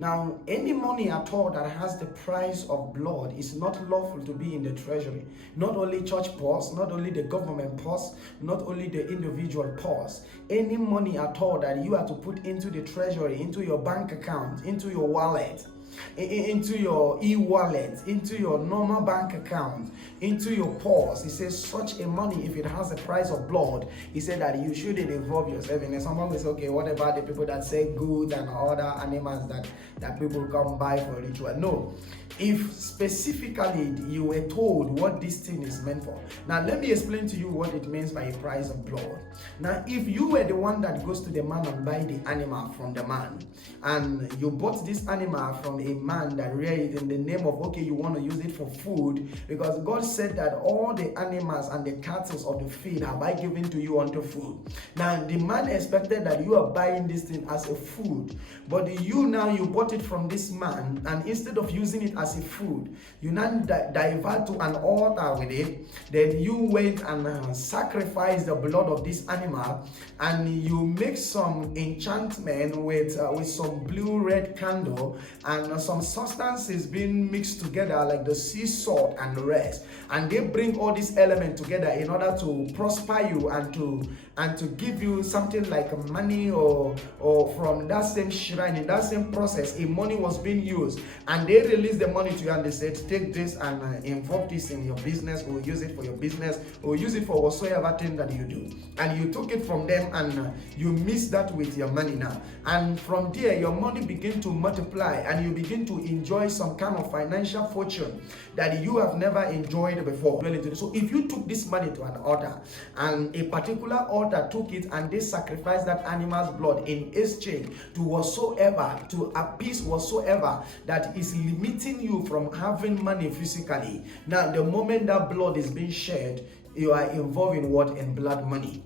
Now, any money at all that has the price of blood is not lawful to be in the treasury. Not only church purse, not only the government purse, not only the individual purse. Any money at all that you are to put into the treasury, into your bank account, into your wallet, into your e-wallet, into your normal bank account, into your purse. He says such a money, if it has a price of blood, he said that you shouldn't involve yourself in it. Someone will say, okay, what about the people that say goods and other animals that people come buy for ritual? No. If specifically you were told what this thing is meant for. Now let me explain to you what it means by a price of blood. Now if you were the one that goes to the man and buy the animal from the man, and you bought this animal from a man that reared it in the name of, okay, you want to use it for food, because God said that all the animals and the cattle of the field have I given to you unto food. Now the man expected that you are buying this thing as a food, but you bought it from this man, and instead of using it as a food, you now divert to an altar with it. Then you went and sacrificed the blood of this animal, and you make some enchantment with some blue-red candle and some substances being mixed together like the sea salt and the rest, and they bring all these elements together in order to prosper you and to give you something like money, or from that same shrine, in that same process, a money was being used, and they released the money to you and they said, take this and involve this in your business, or use it for your business, or use it for whatsoever thing that you do. And you took it from them and you mixed that with your money now, and from there your money begin to multiply and you begin to enjoy some kind of financial fortune that you have never enjoyed before. So if you took this money to an altar, and a particular altar took it and they sacrificed that animal's blood in exchange to whatsoever, to appease whatsoever that is limiting you from having money physically, now the moment that blood is being shed, you are involved in what? In blood money.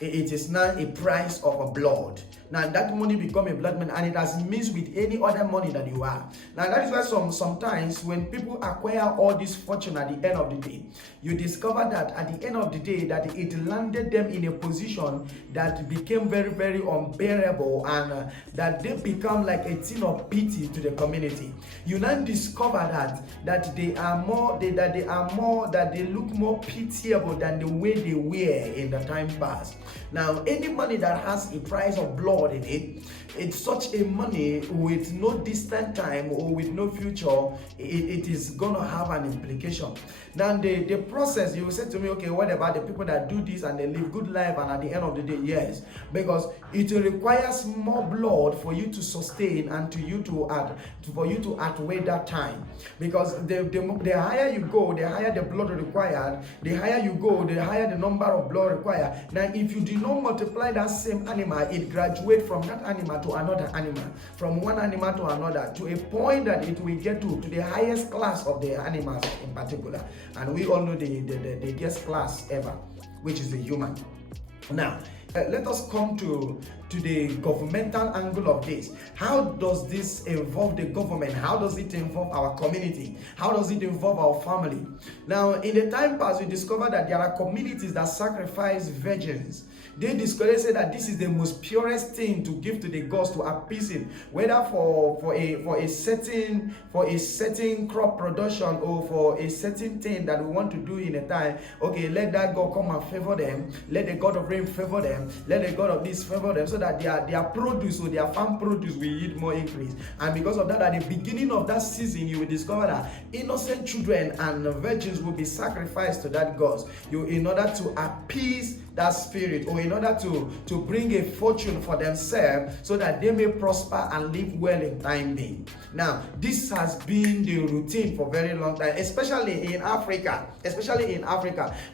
It is now a price of a blood. Now that money become a blood money, and it has mixed with any other money that you have. Now that is why sometimes when people acquire all this fortune at the end of the day, you discover that at the end of the day that it landed them in a position that became very, very unbearable, and that they become like a thing of pity to the community. You now discover that they look more pitiable than the way they were in the time past. Now any money that has a price of blood in it, it's such a money with no distant time or with no future, it is gonna have an implication. Now the process, you will say to me, okay, what about the people that do this and they live good life, and at the end of the day, yes, because it requires more blood for you to sustain and for you to outweigh that time. Because the higher you go, the higher the blood required, the higher you go, the higher the number of blood required. Now if you do not multiply that same animal, it graduates from that animal to another animal, from one animal to another, to a point that it will get to the highest class of the animals in particular. And we all know the highest class ever, which is the human. Now let us come to the governmental angle of this. How does this involve the government? How does it involve our community? How does it involve our family? Now, in the time past, we discovered that there are communities that sacrifice virgins. They say that this is the most purest thing to give to the gods to appease him, whether for a certain crop production or for a certain thing that we want to do in a time. Okay, let that God come and favor them. Let the God of rain favor them. Let the God of this favor them, so that their produce or their farm produce will yield more increase. And because of that, at the beginning of that season, you will discover that innocent children and virgins will be sacrificed to that gods, in order to appease that spirit, or in order to bring a fortune for themselves, so that they may prosper and live well in time being. Now this has been the routine for a very long time, especially in Africa. It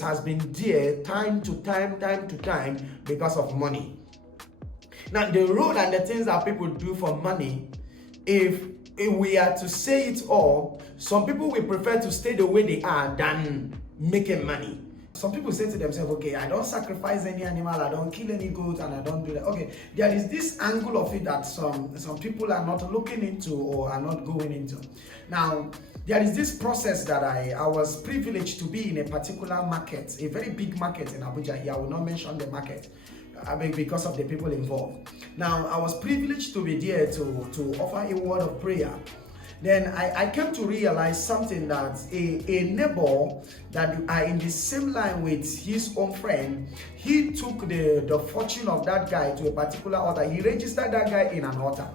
has been there time to time because of money. Now the role and the things that people do for money, if we are to say it all, some people will prefer to stay the way they are than making money. Some people say to themselves, okay, I don't sacrifice any animal, I don't kill any goat, and I don't do that. Okay, there is this angle of it that some people are not looking into or are not going into. Now, there is this process that I was privileged to be in a particular market, a very big market in Abuja here. I will not mention the market. because of the people involved. Now, I was privileged to be there to offer a word of prayer. Then I came to realize something, that a neighbor that are in the same line with his own friend, he took the fortune of that guy to a particular altar. He registered that guy in an altar.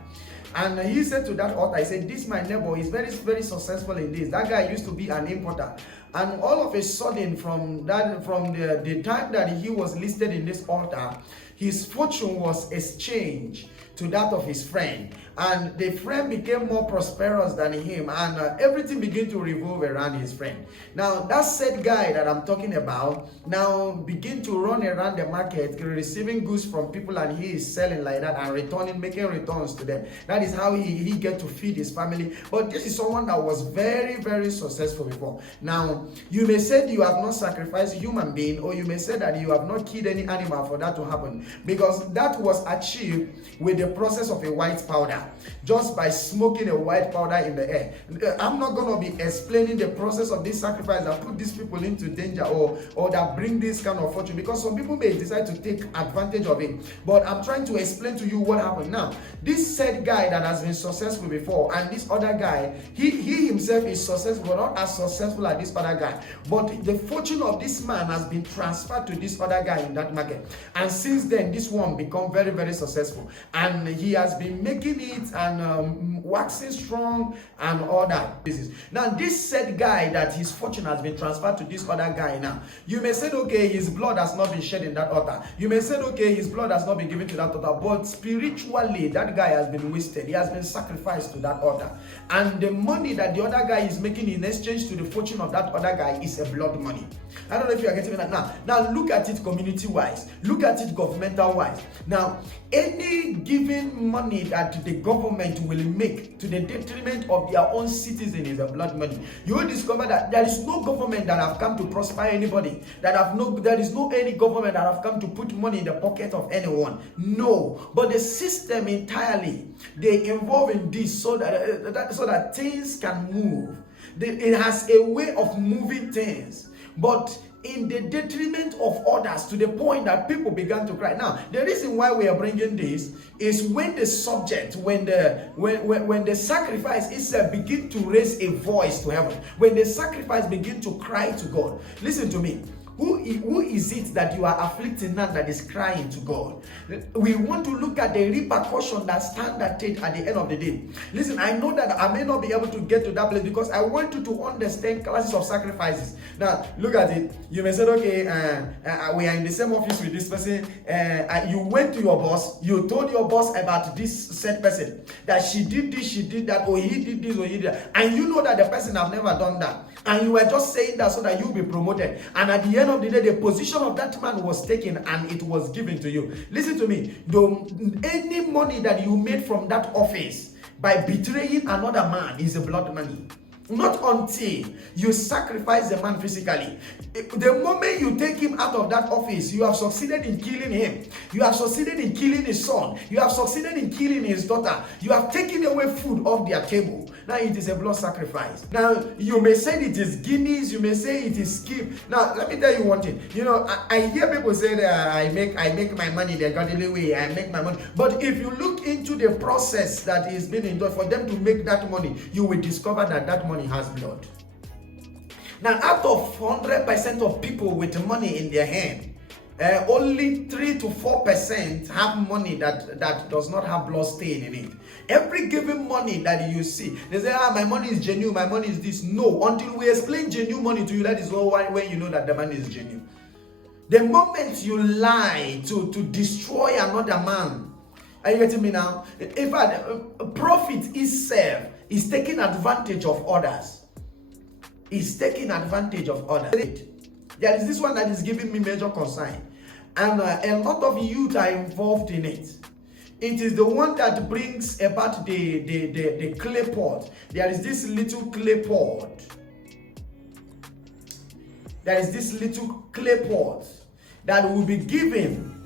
And he said to that altar, he said, this my neighbor is very, very successful in this. That guy used to be an importer. And all of a sudden, from the time that he was listed in this altar, his fortune was exchanged to that of his friend, and the friend became more prosperous than him, and everything began to revolve around his friend. Now that said guy that I'm talking about now begin to run around the market, receiving goods from people, and he is selling like that and returning, making returns to them. That is how he get to feed his family. But this is someone that was very, very successful before. Now you may say you have not sacrificed a human being, or you may say that you have not killed any animal for that to happen, because that was achieved with the process of a white powder, just by smoking a white powder in the air. I'm not going to be explaining the process of this sacrifice that put these people into danger, or that bring this kind of fortune, because some people may decide to take advantage of it. But I'm trying to explain to you what happened. Now, this said guy that has been successful before, and this other guy, he himself is successful, but not as successful as this other guy. But the fortune of this man has been transferred to this other guy in that market. And since then, this one become very, very successful. And he has been making it and waxing strong and all that. Now, this said guy that his fortune has been transferred to this other guy now. You may say, okay, his blood has not been shed in that altar. You may say, okay, his blood has not been given to that altar. But spiritually, that guy has been wasted. He has been sacrificed to that altar. And the money that the other guy is making in exchange to the fortune of that other guy is a blood money. I don't know if you are getting that now. Now, look at it community-wise. Look at it governmental-wise. Now, any given money that the government will make to the detriment of their own citizen is a blood money. You will discover that there is no government that have come to prosper anybody. There is no any government that have come to put money in the pocket of anyone. No. But the system entirely, they involve in this so that things can move. It has a way of moving things. But in the detriment of others, to the point that people began to cry. Now, the reason why we are bringing this is when the subject, when the sacrifice itself begin to raise a voice to heaven, when the sacrifice begin to cry to God. Listen to me. Who is it that you are afflicting now that is crying to God? We want to look at the repercussion that stand at the end of the day. Listen, I know that I may not be able to get to that place because I want you to understand classes of sacrifices. Now, look at it. You may say, okay, we are in the same office with this person. You went to your boss. You told your boss about this said person, that she did this, she did that, or he did this, or he did that. And you know that the person have never done that. And you were just saying that so that you'll be promoted. And at the end of the day, the position of that man was taken and it was given to you. Listen to me. Any money that you made from that office by betraying another man is a blood money. Not until you sacrifice the man physically. The moment you take him out of that office, you have succeeded in killing him. You have succeeded in killing his son. You have succeeded in killing his daughter. You have taken away food off their table. Now it is a blood sacrifice. Now you may say it is guineas, you may say it is skip. Now let me tell you one thing. You know, I hear people say that I make my money the godly way. I make my money. But if you look into the process that is being endured for them to make that money, you will discover that that money has blood. Now, out of 100% of people with money in their hand, only 3 to 4% have money that does not have blood stain in it. Every given money that you see, they say, my money is genuine, my money is this. No, until we explain genuine money to you, that is when you know that the money is genuine. The moment you lie to destroy another man, are you getting me now? In fact, profit itself is taking advantage of others. Is taking advantage of others. There is this one that is giving me major concern, and a lot of youth are involved in it. It is the one that brings about the clay pot. There is this little clay pot. There is this little clay pot that will be given,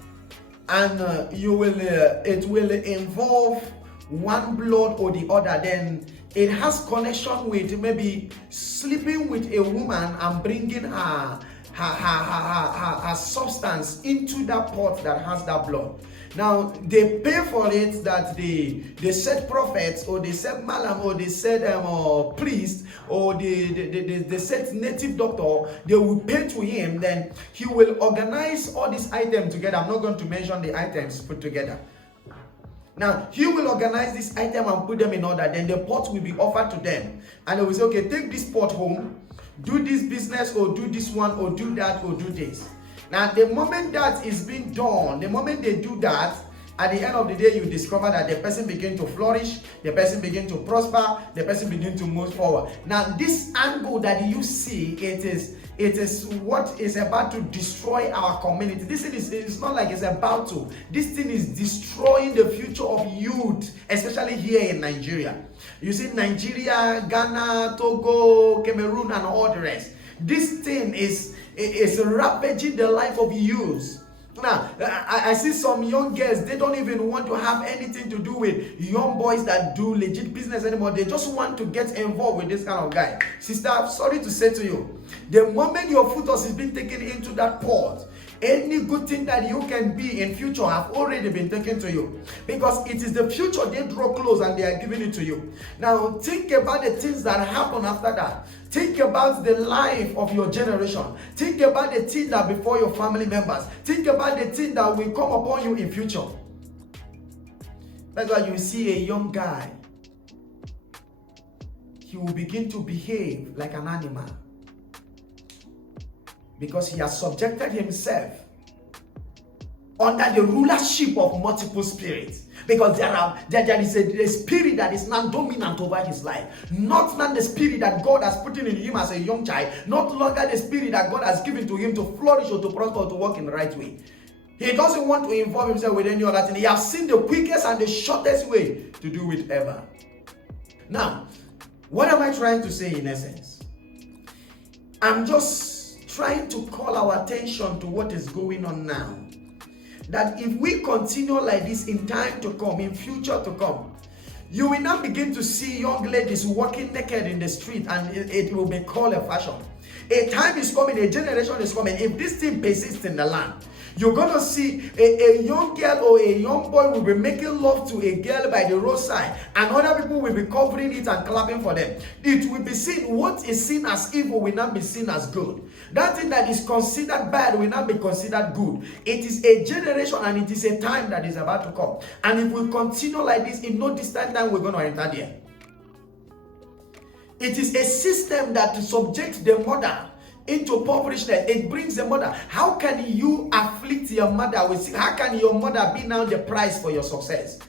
and it will involve one blood or the other. Then it has connection with maybe sleeping with a woman and bringing her her substance into that pot that has that blood. Now they pay for it, that they said prophets, or they said malam, or they said priest, or they said native doctor. They will pay to him, then he will organize all these items together. I'm not going to mention the items put together. Now, he will organize this item and put them in order. Then the pot will be offered to them. And they will say, okay, take this pot home, do this business, or do this one, or do that, or do this. Now, the moment that is being done, the moment they do that, at the end of the day, you discover that the person begin to flourish, the person begin to prosper, the person begin to move forward. Now, this angle that you see, it is what is about to destroy our community. This thing it's not like it's about to. This thing is destroying the future of youth, especially here in Nigeria. You see, Nigeria, Ghana, Togo, Cameroon, and all the rest. This thing is ravaging the life of youth. Now, I see some young girls, they don't even want to have anything to do with young boys that do legit business anymore. They just want to get involved with this kind of guy. Sister, I'm sorry to say to you, the moment your fetus is being taken into that pot, any good thing that you can be in future have already been taken to you, because it is the future they draw close and they are giving it to you. Now think about the things that happen after that. Think about the life of your generation. Think about the things that before your family members. Think about the things that will come upon you in future. That's why you see a young guy, he will begin to behave like an animal, because he has subjected himself under the rulership of multiple spirits. Because there is a spirit that is now dominant over his life. Not the spirit that God has put in him as a young child. Not longer the spirit that God has given to him to flourish or to prosper or to walk in the right way. He doesn't want to involve himself with any other thing. He has seen the quickest and the shortest way to do it ever. Now, what am I trying to say in essence? I'm just trying to call our attention to what is going on now. That if we continue like this in time to come, in future to come, you will now begin to see young ladies walking naked in the street, and it will be called a fashion. A time is coming, a generation is coming. If this thing persists in the land, you're going to see a young girl or a young boy will be making love to a girl by the roadside, and other people will be covering it and clapping for them. It will be seen, what is seen as evil will not be seen as good. That thing that is considered bad will not be considered good. It is a generation and it is a time that is about to come. And if we continue like this, in no distant time, we're going to enter there. It is a system that subjects the mother into impoverishment. It brings the mother. How can you afflict your mother with? How can your mother be now the price for your success?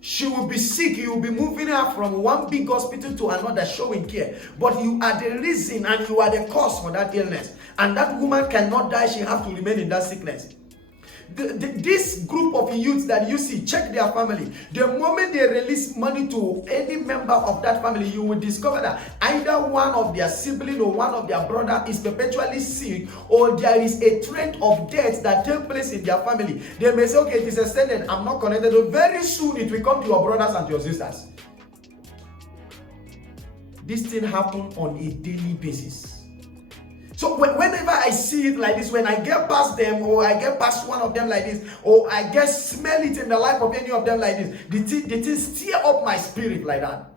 She will be sick. You will be moving her from one big hospital to another, showing care. But you are the reason and you are the cause for that illness. And that woman cannot die. She has to remain in that sickness. This group of youths that you see, check their family. The moment they release money to any member of that family, you will discover that either one of their sibling or one of their brother is perpetually sick, or there is a trend of death that takes place in their family. They may say, okay, it is extended, I'm not connected. But very soon it will come to your brothers and your sisters. This thing happens on a daily basis. So whenever I see it like this, when I get past them, or I get past one of them like this, or I get smell it in the life of any of them like this, the thing stir up my spirit like that.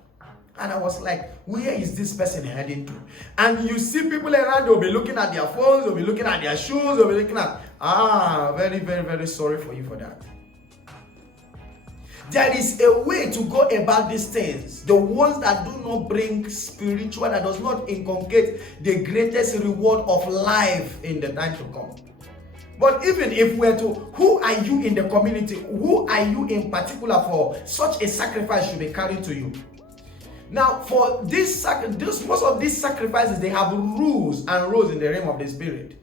And I was like, where is this person heading to? And you see people around, they'll be looking at their phones, they'll be looking at their shoes, they'll be looking at, very, very, very sorry for you for that. There is a way to go about these things. The ones that do not bring spiritual, that does not inculcate the greatest reward of life in the time to come. But even if we're to, who are you in the community? Who are you in particular for such a sacrifice should be carried to you? Now, for this most of these sacrifices, they have rules and roles in the realm of the spirit.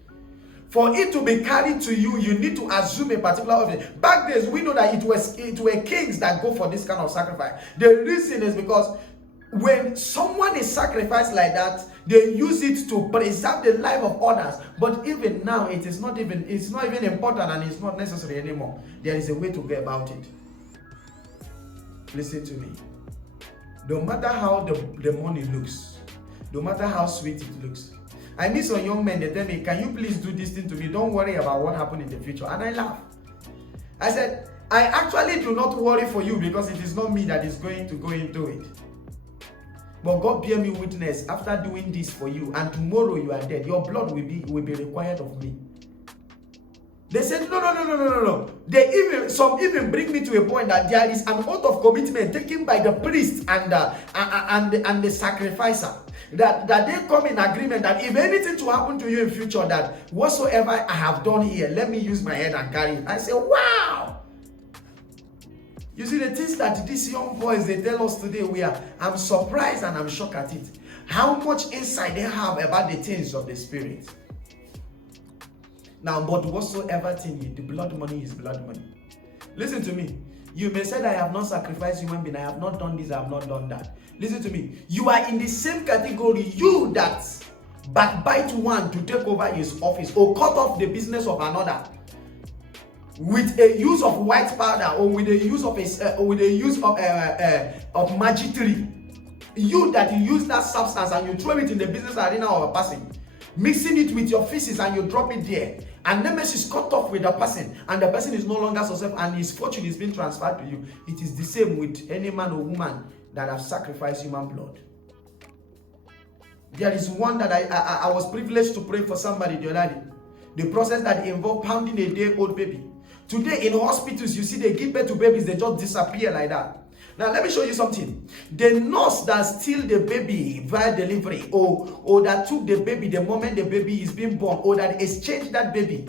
For it to be carried to you, you need to assume a particular office. Back then, we know that it were kings that go for this kind of sacrifice. The reason is because when someone is sacrificed like that, they use it to preserve the life of others. But even now, it's not even important, and it's not necessary anymore. There is a way to go about it. Listen to me. No matter how the money looks, no matter how sweet it looks, I meet some young men, they tell me, can you please do this thing to me? Don't worry about what happened in the future. And I laugh. I said, I actually do not worry for you because it is not me that is going to go into it. But God bear me witness, after doing this for you, and tomorrow you are dead, your blood will be required of me. They said, no. Some even bring me to a point that there is an oath of commitment taken by the priest and the sacrificer. That they come in agreement that if anything to happen to you in future, that whatsoever I have done here, let me use my head and carry it. I say, wow. You see, the things that these young boys, they tell us today, I'm surprised and I'm shocked at it. How much insight they have about the things of the spirit. Now, but whatsoever thing, the blood money is blood money. Listen to me. You may say that I have not sacrificed human being, I have not done this, I have not done that. Listen to me. You are in the same category. You that backbite one to take over his office or cut off the business of another with a use of white powder or with a use of of magicry. You that you use that substance and you throw it in the business arena of a person, mixing it with your feces and you drop it there, and nemesis is cut off with the person, and the person is no longer successful and his fortune is being transferred to you. It is the same with any man or woman that have sacrificed human blood. There is one that I was privileged to pray for somebody the other day. The process that involved pounding a day-old baby. Today in hospitals, you see they give birth to babies, they just disappear like that. Now let me show you something. The nurse that steal the baby via delivery, or that took the baby the moment the baby is being born, or that exchanged that baby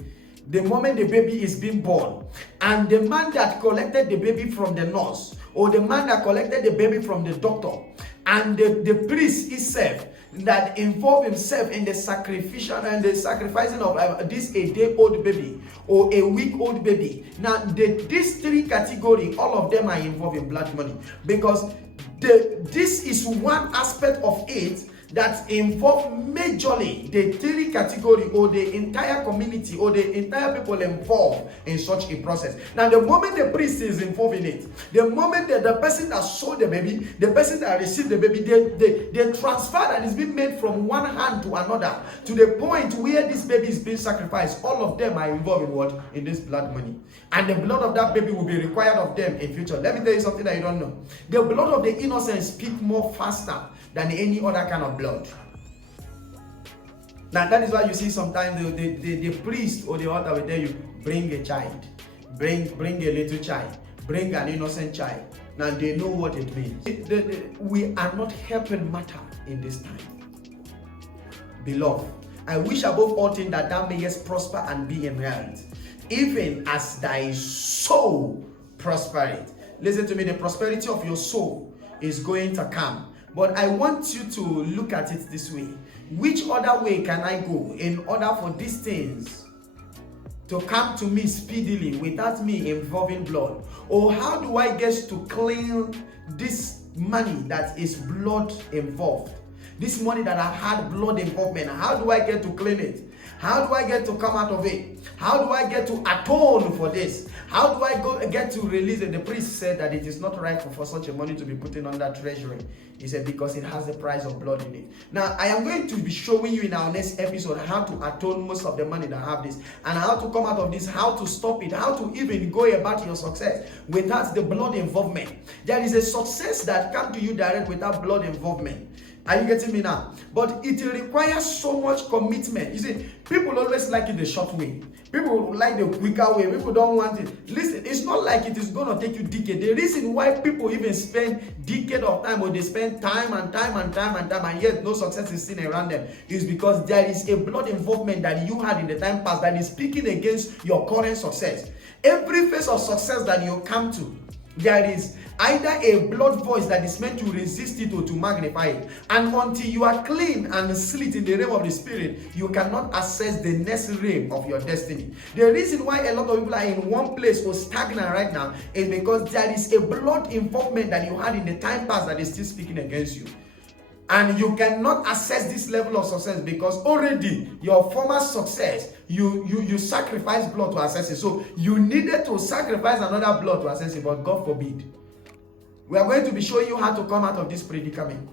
the moment the baby is being born, and the man that collected the baby from the nurse, or the man that collected the baby from the doctor, and the priest himself that involved himself in the sacrificial and the sacrificing of this a day-old baby or a week-old baby. Now, these three categories, all of them are involved in blood money, because this is one aspect of it that involve majorly the three category or the entire community or the entire people involved in such a process. Now, the moment the priest is involved in it, the moment that the person that sold the baby, the person that received the baby, the transfer that is being made from one hand to another to the point where this baby is being sacrificed, all of them are involved in what? In this blood money. And the blood of that baby will be required of them in future. Let me tell you something that you don't know. The blood of the innocent speaks more faster than any other kind of blood. Now that is why you see sometimes the priest or the altar will tell you, bring a child, bring a little child, bring an innocent child. Now they know what it means. We are not helping matter in this time. Beloved, I wish above all things that thou mayest prosper and be in health, even as thy soul prospereth. Listen to me, the prosperity of your soul is going to come. But I want you to look at it this way. Which other way can I go in order for these things to come to me speedily without me involving blood? Or how do I get to clean this money that is blood involved? This money that I had blood involvement, how do I get to clean it? How do I get to come out of it? How do I get to atone for this? How do I get to release it? The priest said that it is not right for such a money to be put in under treasury. He said because it has the price of blood in it. Now, I am going to be showing you in our next episode how to atone most of the money that have this, and how to come out of this, how to stop it, how to even go about your success without the blood involvement. There is a success that comes to you direct without blood involvement. Are you getting me now? But it requires so much commitment. You see, people always like it the short way. People like the quicker way. People don't want it. Listen, it's not like it is going to take you decades. The reason why people even spend decades of time, or they spend time and yet no success is seen around them, is because there is a blood involvement that you had in the time past that is speaking against your current success. Every phase of success that you come to, there is either a blood voice that is meant to resist it or to magnify it. And until you are clean and slit in the realm of the spirit, you cannot access the next realm of your destiny. The reason why a lot of people are in one place or stagnant right now is because there is a blood involvement that you had in the time past that is still speaking against you. And you cannot access this level of success because already your former success, you sacrificed blood to access it. So you needed to sacrifice another blood to access it, but God forbid. We are going to be showing you how to come out of this predicament.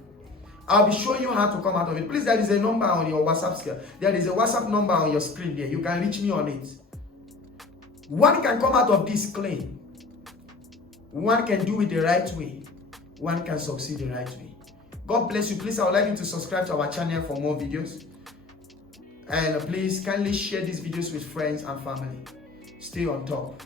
I'll be showing you how to come out of it. Please, there is a number on your WhatsApp screen. There is a WhatsApp number on your screen there. You can reach me on it. One can come out of this clean. One can do it the right way. One can succeed the right way. God bless you. Please, I would like you to subscribe to our channel for more videos. And please kindly share these videos with friends and family. Stay on top.